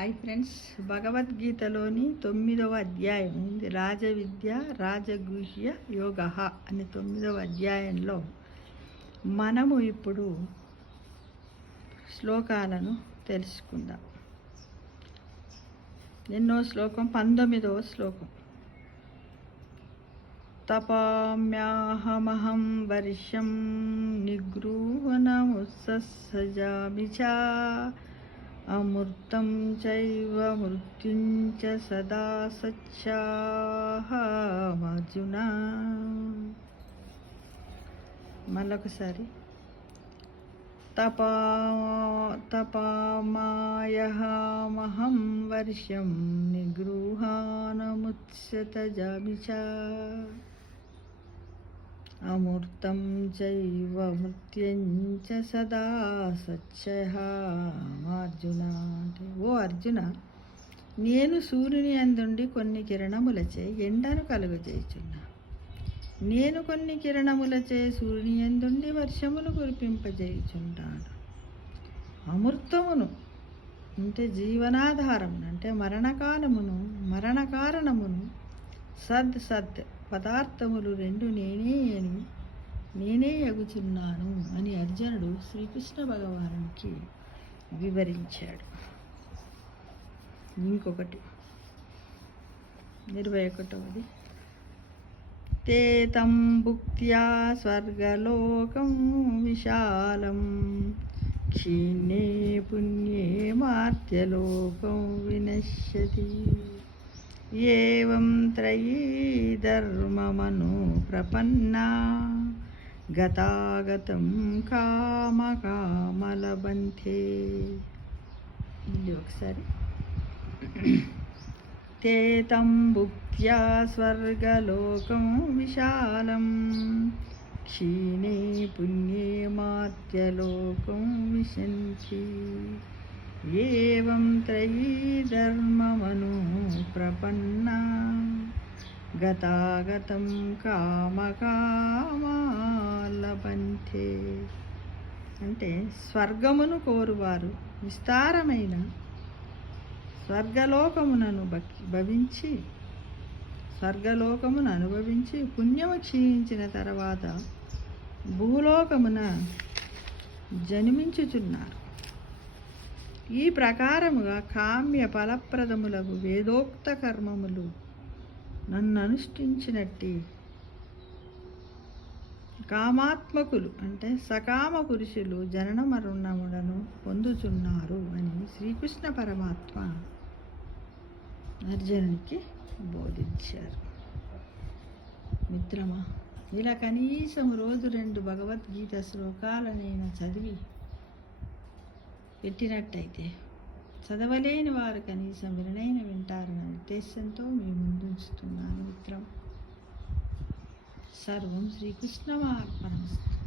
Hi friends, భగవద్గీతలోని 9వ అధ్యాయం ఇది రాజవిద్య రాజగుహ్య యోగ అనే 9వ అధ్యాయంలో మనము ఇప్పుడు శ్లోకాలను తెలుసుకుందాం. ఎన్నో శ్లోకం? 19వ శ్లోకం. తపామ్యాహమహం వర్షం నిగృహణముత్సస్సజామి చ అమృతం చైవ మృత్యుం చ సదా సత్యాహమర్జున. మళ్ళొకసారి. తపామాయహమహం వర్షం నిగృహాణముత్సజామి చ అమృతం చైవ మృత్యుం చ సదా సత్యమర్జున. అంటే, ఓ అర్జున, నేను సూర్యుని అందుండి కొన్ని కిరణములచే ఎండను కలుగజేయుచున్నా. నేను కొన్ని కిరణములచే సూర్యుని అందుండి వర్షమును కురిపింపజేయుచుంటాను. అమృతమును అంటే జీవనాధారమును, అంటే మరణకారణమును సత్ పదార్థములు రెండు నేనే ఎగుచున్నాను అని అర్జునుడు శ్రీకృష్ణ భగవానునికి వివరించాడు. ఇంకొకటి 21. తే తం భుక్త్యా స్వర్గలోకం విశాలం క్షీణే పుణ్యే మార్త్యలోకం వినశ్యతి. ఏవం త్రయీ ధర్మమను ప్రపన్నా గతాగతం కామకామలబంధే. ఒకసారి. తే తం భుక్త్యా స్వర్గలోకం విశాలం క్షీణే పుణ్యే మార్త్యలోకం విశంతి. ఏవం త్రయీ ధర్మమను ప్రపన్నా గతాగతం కామకామలబంధే. అంటే, స్వర్గమును కోరువారు విస్తారమైన స్వర్గలోకమును అనుభవించి పుణ్యము క్షీణించిన తర్వాత భూలోకమున జన్మించుచున్నారు. ఈ ప్రకారముగా కామ్య ఫలప్రదములకు వేదోక్త కర్మములు నన్ను అనుష్ఠించినట్టి కామాత్మకులు అంటే సకామ పురుషులు జనన మరణములను పొందుచున్నారు అని శ్రీకృష్ణ పరమాత్మ అర్జునునికి బోధించారు. మిత్రమా, ఇలా కనీసం రోజు 2 భగవద్గీత శ్లోకాలనైనా చదివి పెట్టినట్టయితే చదవలేని వారు కనీసం వినైనా వింటారన్న ఉద్దేశంతో మీ ముందుంచుతున్నాను మిత్రం. సర్వం శ్రీకృష్ణార్పణమస్తు.